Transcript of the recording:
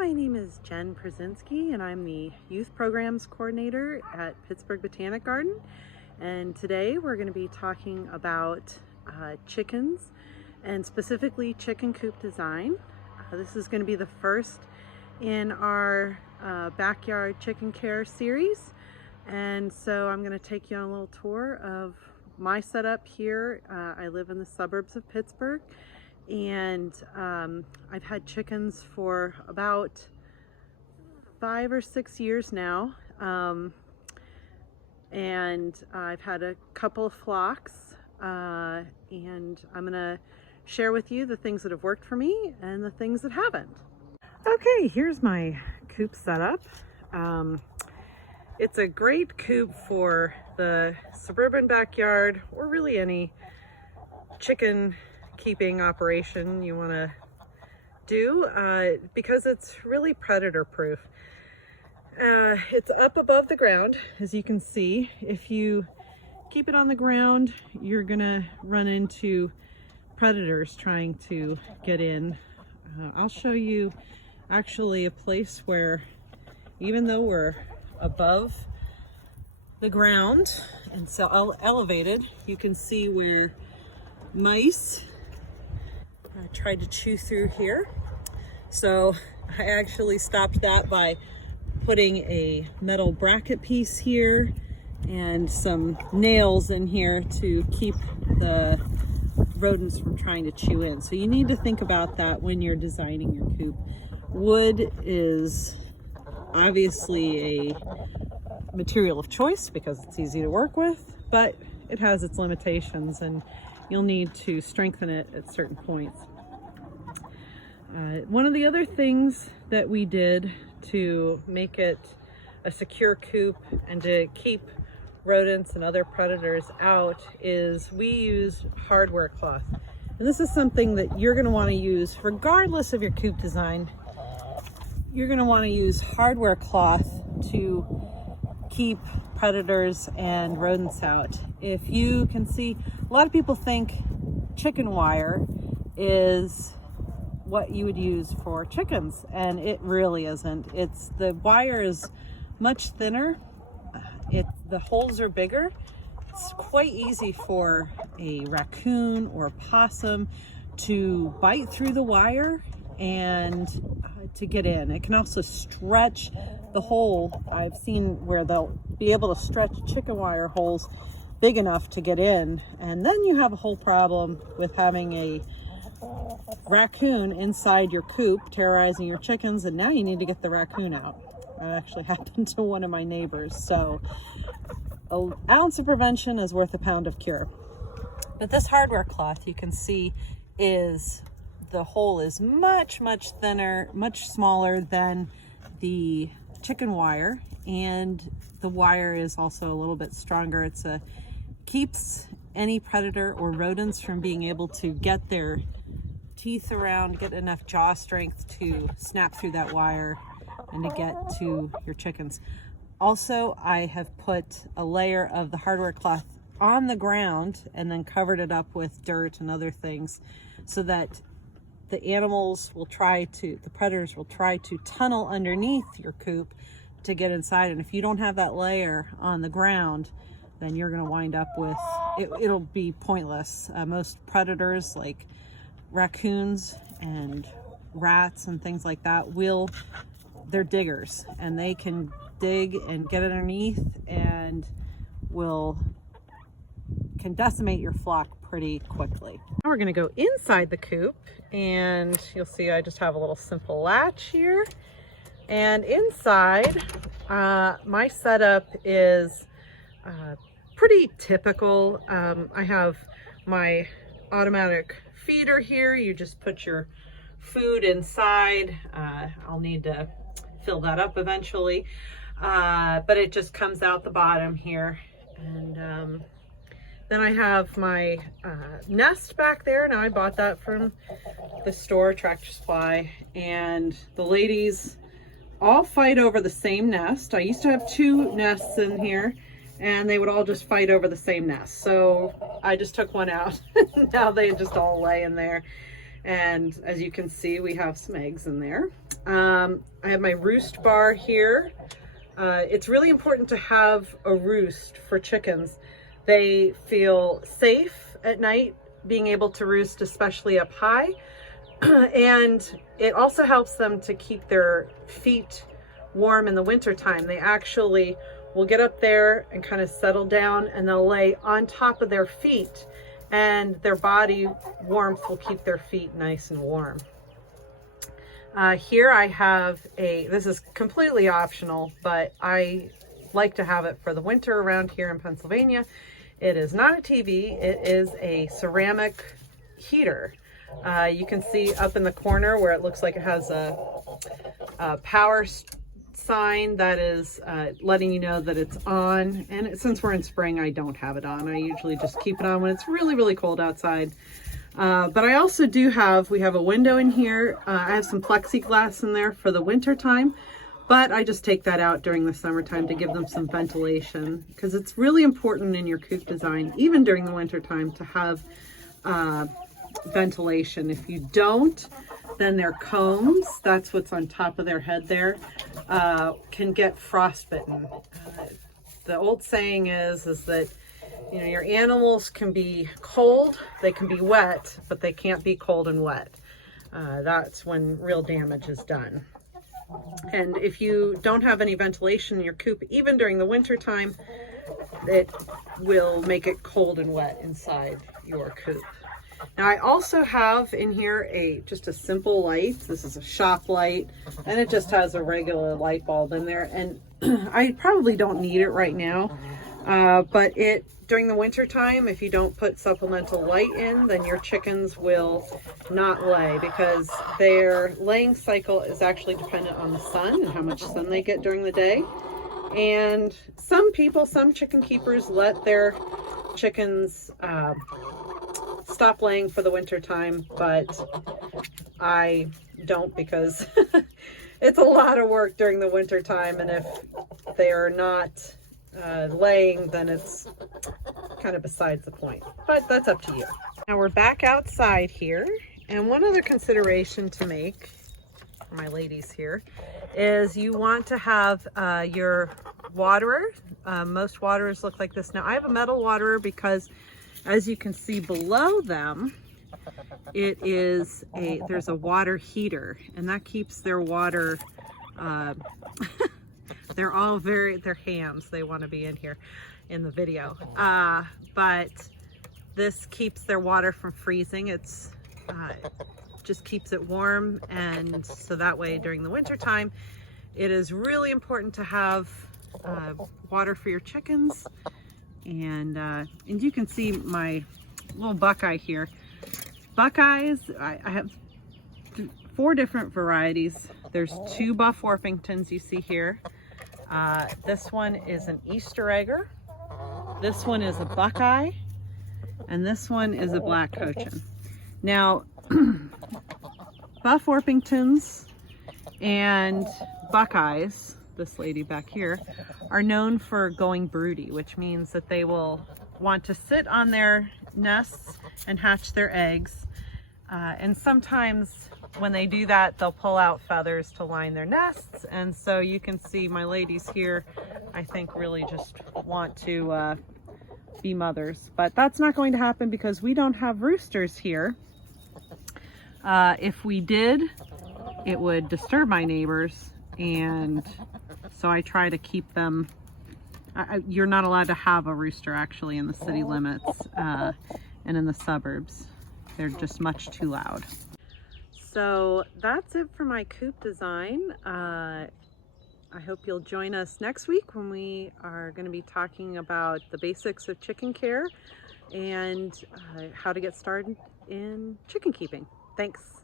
my name is Jen Przinski and I'm the Youth Programs Coordinator at Pittsburgh Botanic Garden. And today we're going to be talking about chickens and specifically chicken coop design. This is going to be the first in our backyard chicken care series. And so I'm going to take you on a little tour of my setup here. I live in the suburbs of Pittsburgh. And I've had chickens for about 5 or 6 years now, and I've had a couple of flocks, and I'm gonna share with you the things that have worked for me and the things that haven't. Okay, here's my coop setup. It's a great coop for the suburban backyard, or really any chicken keeping operation you want to do, because it's really predator proof. It's up above the ground, as you can see. If you keep it on the ground, you're gonna run into predators trying to get in. I'll show you actually a place where, even though we're above the ground and so elevated, you can see where mice tried to chew through here. So I actually stopped that by putting a metal bracket piece here and some nails in here to keep the rodents from trying to chew in. So you need to think about that when you're designing your coop. Wood is obviously a material of choice because it's easy to work with, but it has its limitations and you'll need to strengthen it at certain points. One of the other things that we did to make it a secure coop and to keep rodents and other predators out is we use hardware cloth. And this is something that you're going to want to use regardless of your coop design. You're going to want to use hardware cloth to keep predators and rodents out. If you can see, a lot of people think chicken wire is what you would use for chickens, and it really isn't. The wire is much thinner. The holes are bigger. It's quite easy for a raccoon or a possum to bite through the wire and to get in. It can also stretch the hole. I've seen where they'll be able to stretch chicken wire holes big enough to get in, and then you have a whole problem with having a raccoon inside your coop terrorizing your chickens, and now you need to get the raccoon out. That actually happened to one of my neighbors. So an ounce of prevention is worth a pound of cure. But this hardware cloth, you can see, the hole is much thinner, much smaller than the chicken wire, and the wire is also a little bit stronger. Keeps any predator or rodents from being able to get their teeth around, get enough jaw strength to snap through that wire and to get to your chickens. Also, I have put a layer of the hardware cloth on the ground and then covered it up with dirt and other things so that the predators will try to tunnel underneath your coop to get inside. And if you don't have that layer on the ground, then you're going to wind up with, it'll be pointless. Most predators like raccoons and rats and things like that they're diggers, and they can dig and get underneath and can decimate your flock pretty quickly. Now we're going to go inside the coop, and you'll see I just have a little simple latch here. And inside, my setup is pretty typical. I have my automatic feeder here. You just put your food inside. I'll need to fill that up eventually, but it just comes out the bottom here. And then I have my nest back there. Now I bought that from the store, Tractor Supply, and the ladies all fight over the same nest. I used to have 2 nests in here, and they would all just fight over the same nest. So I just took one out. Now they just all lay in there. And as you can see, we have some eggs in there. I have my roost bar here. It's really important to have a roost for chickens. They feel safe at night being able to roost, especially up high. And it also helps them to keep their feet warm in the winter time. They actually will get up there and kind of settle down, and they'll lay on top of their feet, and their body warmth will keep their feet nice and warm. Here I have this is completely optional, but I like to have it for the winter around here in Pennsylvania. It is not a TV, it is a ceramic heater. You can see up in the corner where it looks like it has a power sign that is letting you know that it's on. And since we're in spring, I don't have it on. I usually just keep it on when it's really, really cold outside. But I also we have a window in here. I have some plexiglass in there for the winter time, but I just take that out during the summertime to give them some ventilation, because it's really important in your coop design, even during the winter time, to have ventilation. If you don't, then their combs, that's what's on top of their head there, can get frostbitten. The old saying is that, you know, your animals can be cold, they can be wet, but they can't be cold and wet. That's when real damage is done. And if you don't have any ventilation in your coop, even during the winter time, it will make it cold and wet inside your coop. Now I also have in here just a simple light. This is a shop light, and it just has a regular light bulb in there. And I probably don't need it right now, but during the winter time, if you don't put supplemental light in, then your chickens will not lay, because their laying cycle is actually dependent on the sun and how much sun they get during the day. And some chicken keepers let their chickens stop laying for the winter time, but I don't, because it's a lot of work during the winter time, and if they are not laying, then it's kind of besides the point, but that's up to you. Now we're back outside here, and one other consideration to make for my ladies here is you want to have your waterer. Most waterers look like this. Now I have a metal waterer because, as you can see below them, there's a water heater, and that keeps their water they're hams. They want to be in here in the video. But this keeps their water from freezing. Just keeps it warm, and so that way during the winter time, it is really important to have water for your chickens. And you can see my little Buckeye here. Buckeyes, I have 4 different varieties. There's 2 Buff Orpingtons you see here. This one is an Easter egger. This one is a Buckeye, and this one is a Black Cochin. Now, Buff Orpingtons and Buckeyes, this lady back here, are known for going broody, which means that they will want to sit on their nests and hatch their eggs. And sometimes when they do that, they'll pull out feathers to line their nests. And so you can see my ladies here, I think, really just want to be mothers. But that's not going to happen because we don't have roosters here. If we did, it would disturb my neighbors, and so I try to keep them. You're not allowed to have a rooster actually in the city limits and in the suburbs. They're just much too loud. So that's it for my coop design. I hope you'll join us next week when we are going to be talking about the basics of chicken care and how to get started in chicken keeping. Thanks.